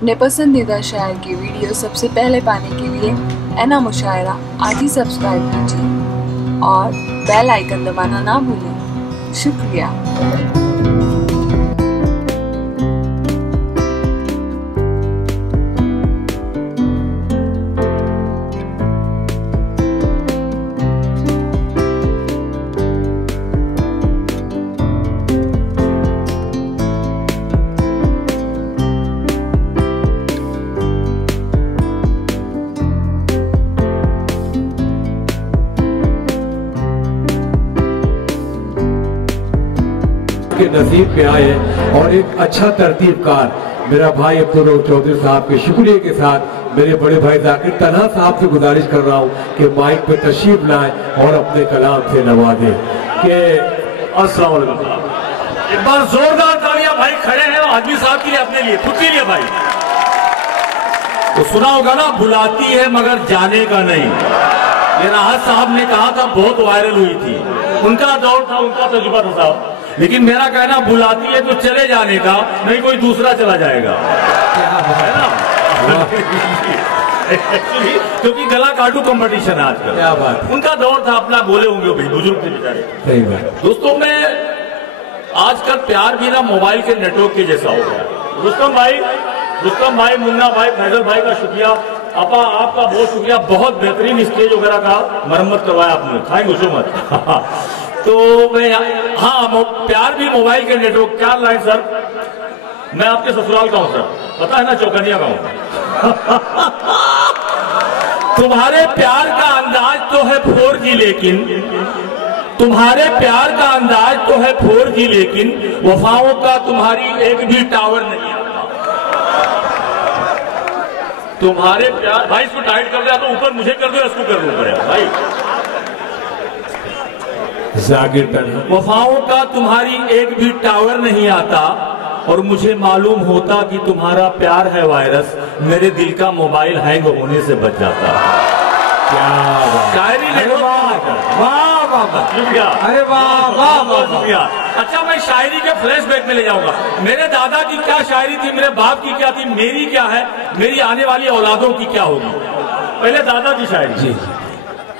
अपने पसंदीदा शायर की वीडियो सबसे पहले पाने के लिए एना मुशायरा आज ही सब्सक्राइब कीजिए और बेल आइकन दबाना ना भूलें। शुक्रिया। के नसीब पे आए और एक अच्छा तरतीबकार मेरा भाई अब्दुल चौधरी साहब के शुक्रिया के साथ मेरे बड़े भाई जाकिर तन्हा साहब से गुजारिश कर रहा हूँ कि माइक पे तशरीफ लाएं और अपने कलाम से नवाजें कि अस्सलाम वालेकुम। एक बार जोरदार तालियां भाई खड़े हैं आदमी साहब के लिए, अपने लिए, खुद के लिए भाई। तो सुना होगा ना, बुलाती है मगर जाने का नहीं। ये राहत साहब ने कहा था, बहुत वायरल हुई थी, उनका दौर था, उनका तजुर्बा था साहब। लेकिन मेरा कहना, बुलाती है तो चले जाने का नहीं, कोई दूसरा चला जाएगा, है ना। क्योंकि गला काटू कंपटीशन है आजकल। क्या बात। उनका दौर था, अपना बोले होंगे भाई, बुजुर्ग थे बेचारे। सही बात। दोस्तों में आजकल प्यार भी ना मोबाइल के नेटवर्क के जैसा हो गया। रुस्तम भाई, मुन्ना भाई, फैजल भाई का शुक्रिया। अपा आपका बहुत शुक्रिया, बहुत बेहतरीन स्टेज वगैरह का मरम्मत करवाया आपने, खाएंगे उसो मत। तो मैं, हाँ, प्यार भी मोबाइल के नेटवर्क। क्या लाइन सर, मैं आपके ससुराल का हूं सर, पता है ना, चौकनिया का हूं। तुम्हारे प्यार का अंदाज तो है 4G, लेकिन तुम्हारे प्यार का अंदाज तो है 4G, लेकिन वफाओं का तुम्हारी एक भी टावर नहीं आता। तुम्हारे प्यार, भाई इसको टाइट कर दिया तो ऊपर मुझे कर दो, इसको कर दो भाई। जाकिर तन्हा, वफाओं का तुम्हारी एक भी टावर नहीं आता, और मुझे मालूम होता कि तुम्हारा प्यार है वायरस, मेरे दिल का मोबाइल हैंग होने से बच जाता। क्या शायरी शुक्रिया, अरे वाह वाह वाह शुक्रिया। अच्छा, मैं शायरी के फ्लैशबैक में ले जाऊंगा। मेरे दादा की क्या शायरी थी, मेरे बाप की क्या थी, मेरी क्या है, मेरी आने वाली औलादों की क्या होगी। पहले दादा की शायरी जी।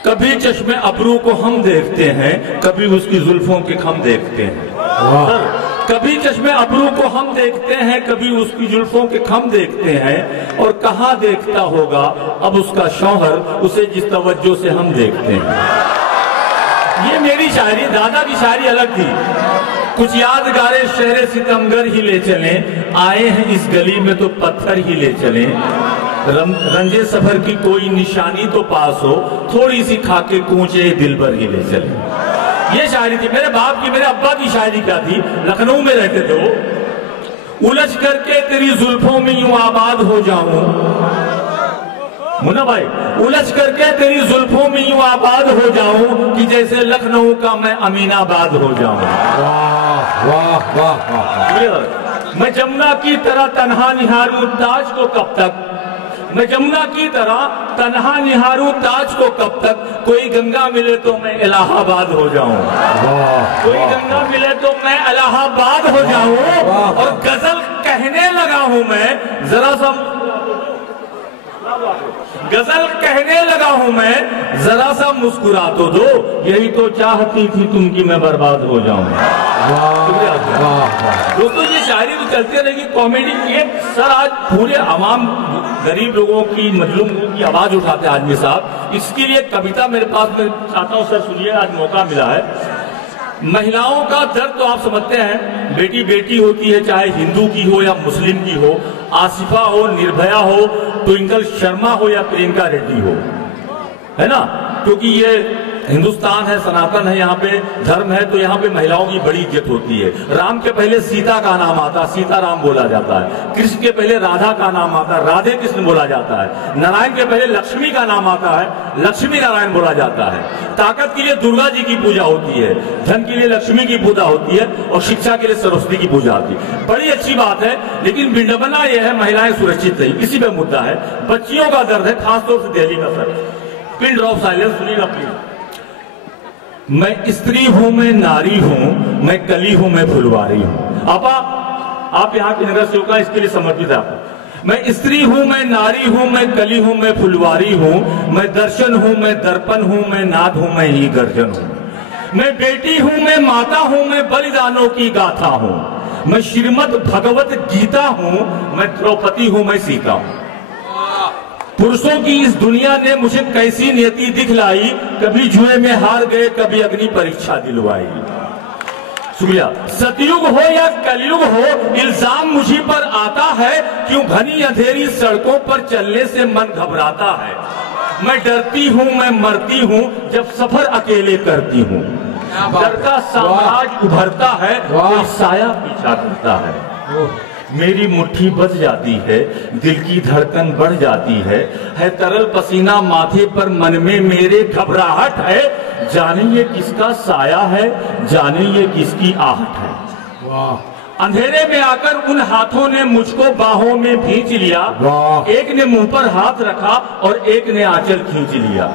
कभी चश्मे अबरू को हम देखते हैं, कभी उसकी जुल्फों के खम देखते हैं। कभी चश्मे अबरू को हम देखते हैं, कभी उसकी जुल्फों के खम देखते हैं, और कहाँ देखता होगा अब उसका शौहर उसे जिस तवज्जो से हम देखते हैं। ये मेरी शायरी, दादा की शायरी अलग थी। कुछ यादगारे शहरे सितमगर ही ले चले, आए हैं इस गली में तो पत्थर ही ले चले, रंजे सफर की कोई निशानी तो पास हो, थोड़ी सी खाके कूचे दिल पर ही ले चले। ये शायरी थी मेरे बाप की। मेरे अब्बा की शायरी क्या थी, लखनऊ में रहते थे वो। उलझ करके तेरी जुल्फों में यूं आबाद हो जाऊं, मुन्ना भाई, उलझ करके तेरी जुल्फों में यूं आबाद हो जाऊं कि जैसे लखनऊ का मैं अमीनाबाद हो जाऊं। वाह वाह वाह वाह। मैं जमुना की तरह तन्हा निहारूं ताज को कब तक, मैं जमुना की तरह तन्हा निहारूं ताज को कब तक, कोई गंगा मिले तो मैं इलाहाबाद हो जाऊं। कोई गंगा मिले तो मैं इलाहाबाद हो जाऊं, और गजल कहने लगा हूं मैं, जरा सा गजल कहने लगा हूं मैं, जरा सा मुस्कुरा तो दो, यही तो चाहती थी तुम कि मैं बर्बाद हो जाऊं। दोस्तों, ये शायरी तो चलती रहेगी, कॉमेडी। एक सर, आज पूरे आवाम गरीब लोगों की, मजलूम लोगों की आवाज उठाते हैं आदमी साहब। इसके लिए कविता मेरे पास, मैं चाहता हूं सर सुनिए, आज मौका मिला है। महिलाओं का दर्द तो आप समझते हैं, बेटी बेटी होती है, चाहे हिंदू की हो या मुस्लिम की हो, आसिफा हो, निर्भया हो, ट्विंकल शर्मा हो या प्रियंका रेड्डी हो, है ना। क्योंकि ये हिंदुस्तान है, सनातन है, यहाँ पे धर्म है, तो यहाँ पे महिलाओं की बड़ी इज्जत होती है। राम के पहले सीता का नाम आता, सीता राम बोला जाता है। कृष्ण के पहले राधा का नाम आता, राधे कृष्ण बोला जाता है। नारायण के पहले लक्ष्मी का नाम आता है, लक्ष्मी नारायण बोला जाता है। ताकत के लिए दुर्गा जी की पूजा होती है, धन के लिए लक्ष्मी की पूजा होती है, और शिक्षा के लिए सरस्वती की पूजा होती है। बड़ी अच्छी बात है, लेकिन विडंबना यह है, महिलाएं सुरक्षित नहीं, इसी पे मुद्दा है। बच्चियों का दर्द है, खासतौर से दिल्ली का सर। पिन ड्रॉप साइलेंस सुनिएगा प्लीज। मैं स्त्री हूं, मैं नारी हूं, मैं कली हूं, मैं फुलवारी हूं। आपा, आप यहाँ की नगर सेवका, इसके लिए समर्पित है आपको। मैं स्त्री हूं, मैं नारी हूं, मैं कली हूं, मैं फुलवारी हूं, मैं दर्शन हूं, मैं दर्पण हूं, मैं नाद हूं, मैं ही गर्जन हूं। मैं बेटी हूं, मैं माता हूं, मैं बलिदानों की गाथा हूं, मैं श्रीमद् भगवत गीता हूं, मैं द्रौपदी हूं, मैं सीता हूं। पुरुषों की इस दुनिया ने मुझे कैसी नियति दिखलाई, कभी जुए में हार गए, कभी अग्नि परीक्षा दिलवाई। शुक्रिया। सतयुग हो या कलयुग हो, इल्जाम मुझी पर आता है, क्यों घनी अंधेरी सड़कों पर चलने से मन घबराता है। मैं डरती हूं, मैं मरती हूं, जब सफर अकेले करती हूं। डर का साम्राज्य उभरता है, कोई साया पीछा करता है। मेरी मुट्ठी बच जाती है, दिल की धड़कन बढ़ जाती है तरल पसीना माथे पर, मन में मेरे घबराहट है। जाने ये किसका साया है, जाने ये किसकी आहट है। वाह। अंधेरे में आकर उन हाथों ने मुझको बाहों में भींच लिया, एक ने मुंह पर हाथ रखा और एक ने आंचल खींच लिया।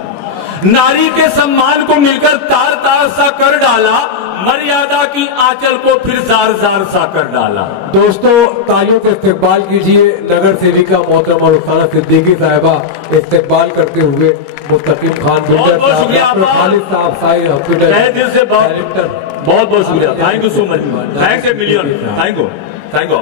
नारी के सम्मान को मिलकर तार तार सा कर डाला, मर्यादा की आंचल को फिर जार जार सा कर डाला। दोस्तों तालियों से इस्तेकबाल कीजिए नगर सेविका मोहतरमा रुखसाना सिद्दीकी साहिबा, इस्तेकबाल करते हुए मुस्तकीम खान बिल्डर साहब, खालिद साहब, साई हॉस्पिटल, दिल से बहुत बहुत शुक्रिया। Thank you so much, thanks a million, thank you, thank you.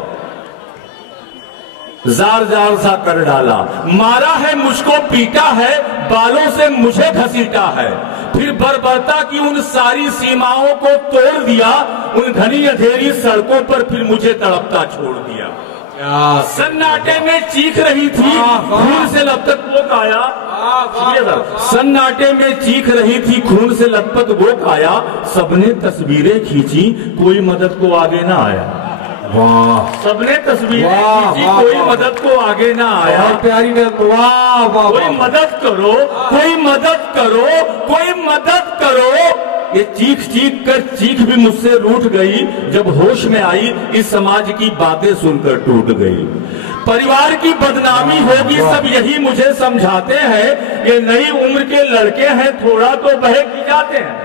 Jar jar सा कर डाला, मारा है मुझको, पीटा है, बालों से मुझे घसीटा है, फिर बर्बरता की उन सारी सीमाओं को तोड़ दिया, उन घनी अंधेरी सड़कों पर फिर मुझे तड़पता छोड़ दिया। सन्नाटे में चीख रही थी, खून से लपटत वो काया। सन्नाटे में चीख रही थी, खून से लपटत वो काया, सबने तस्वीरें खींची, कोई मदद को आगे ना आया। वाह। सबने तस्वीरें खींची, कोई मदद को आगे ना आया। प्यारी ने वाह वाह, कोई मदद करो, कोई मदद करो, कोई मदद करो। ये चीख चीख कर चीख भी मुझसे रूठ गई, जब होश में आई इस समाज की बातें सुनकर टूट गई। परिवार की बदनामी होगी सब यही मुझे समझाते हैं, ये नई उम्र के लड़के हैं थोड़ा तो बहक ही जाते हैं।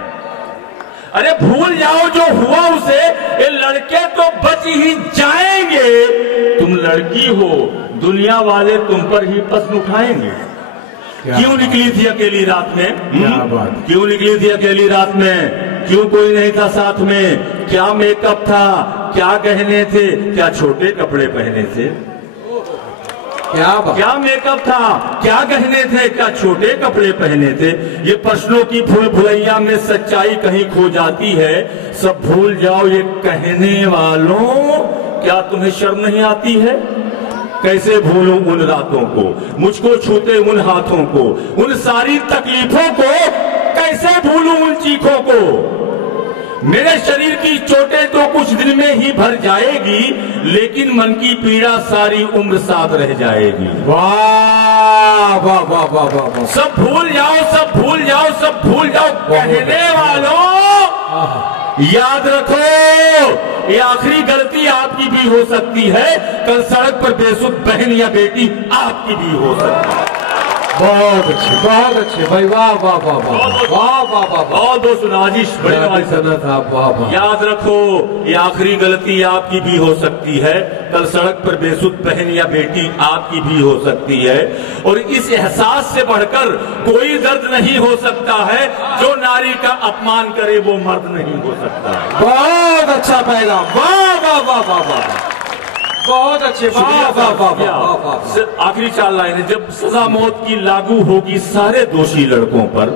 अरे भूल जाओ जो हुआ उसे, ये लड़के तो बच ही जाएंगे। तुम लड़की हो, दुनिया वाले तुम पर ही प्रश्न उठाएंगे। क्यों निकली थी अकेली रात में? क्यों निकली थी अकेली रात में? क्यों कोई नहीं था साथ में? क्या मेकअप था, क्या गहने थे, क्या छोटे कपड़े पहने थे? क्या मेकअप था, क्या गहने थे, क्या छोटे कपड़े पहने थे? ये प्रश्नों की भूल भुलैया में सच्चाई कहीं खो जाती है। सब भूल जाओ ये कहने वालों, क्या तुम्हें शर्म नहीं आती है? कैसे भूलूं उन रातों को, मुझको छूते उन हाथों को, उन सारी तकलीफों को, कैसे भूलूं उन चीखों को? मेरे शरीर की चोटें तो कुछ दिन में ही भर जाएगी, लेकिन मन की पीड़ा सारी उम्र साथ रह जाएगी। वाह वाह वाह वाह वाह। सब भूल जाओ, सब भूल जाओ, सब भूल जाओ कहने वालों, याद रखो ये आखिरी गलती आपकी भी हो सकती है। कल सड़क पर बेसुध बहन या बेटी आपकी भी हो सकती है। बहुत अच्छे भाई, वाह वाह वाह वाह वाह वाह वाह, बहुत बहुत सुनाजिश, बड़ी साहब, वाह वाह। याद रखो ये आखिरी गलती आपकी भी हो सकती है। कल सड़क पर बेसुध बहन या बेटी आपकी भी हो सकती है। और इस एहसास से बढ़कर कोई दर्द नहीं हो सकता है, जो नारी का अपमान करे वो मर्द नहीं हो सकता। बहुत अच्छा पहला, वाह वाह वाह वाह वाह, बहुत अच्छे, वाह वाह वाह। आखिरी 4 लाइनें। जब सजा मौत की लागू होगी सारे दोषी लड़कों पर,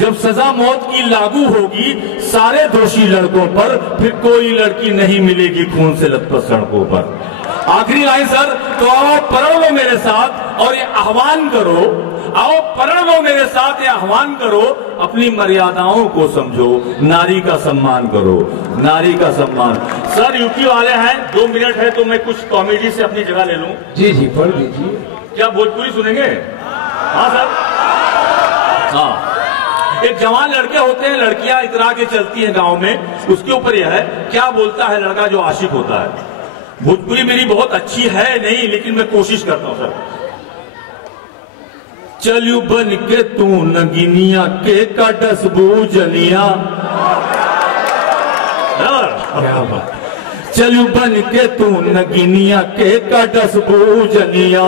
जब सजा मौत की लागू होगी सारे दोषी लड़कों पर, फिर कोई लड़की नहीं मिलेगी खून से लथपथ सड़कों पर। आखिरी लाइन सर, तो आओ पढ़ लो मेरे साथ और ये आह्वान करो, आओ पढ़ लो मेरे साथ, ये आह्वान करो, अपनी मर्यादाओं को समझो, नारी का सम्मान करो, नारी का सम्मान। सर यूपी वाले हैं, 2 मिनट है तो मैं कुछ कॉमेडी से अपनी जगह ले लूं। जी जी पढ़ दीजिए। क्या भोजपुरी सुनेंगे? हाँ सर, हाँ। एक जवान लड़के होते हैं, लड़कियां इतरा के चलती हैं गांव में, उसके ऊपर यह है क्या बोलता है लड़का जो आशिक होता है। भोजपुरी मेरी बहुत अच्छी है नहीं, लेकिन मैं कोशिश करता हूं सर। चलू बन के तू नगिनिया के काटस बूजनिया, चलू बन के तू नगिनिया के कटस बूजनिया,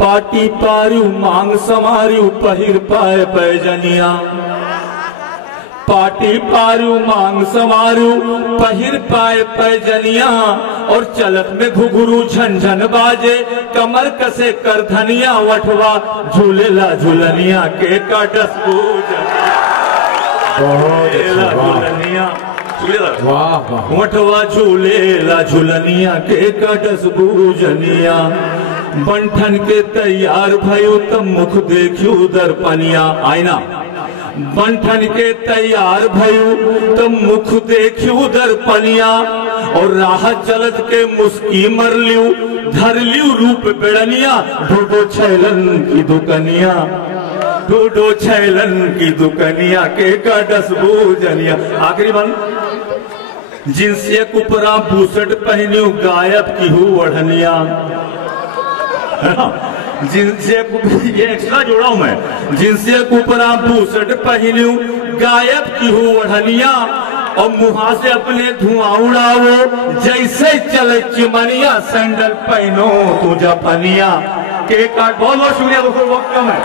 पाटी पारू मांग समारू पहिर पाए पैजनिया, पाटी पारू मांग समारू पहिर पाए पैजनिया, और चलत में घुघरू झनझन बाजे कमर कसे कर धनिया, वठवा झूलेला झूलनिया के कटस बूजनिया, वठवा झूलेला झूलनिया के कटस बूजनिया, बंठन के तैयार भयो तब मुख देखियो दर्पनिया, आईना बंठन के तैयार भयो तब मुख देखियो दर्पनिया, और राह चलत के मुस्की मर लियो धर लियो रूप बेड़निया, ढूढो छैलन की दुकनिया, ढूढो छैलन की दुकनिया के कटस बूजनिया। आखिरी बन, जिनसे कुपरा बूसट पहनियो गायब की हूँ ओढ़निया, जिनसे ये एक्स्ट्रा जोड़ा हूं मैं, जिनसे कुपरा बूसट पहनियो गायब की हूँ ओढ़निया, और मुहा से अपने धुआं उड़ावो जैसे चले चिमनिया, सैंडल पहनो तू जापनिया के काट। बहुत बहुत शुक्रिया दोस्तों, वक्त कम है।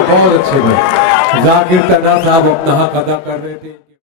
बहुत अच्छे भाई जाकिर तन्हा साहब अपना हक अदा कर रहे थे।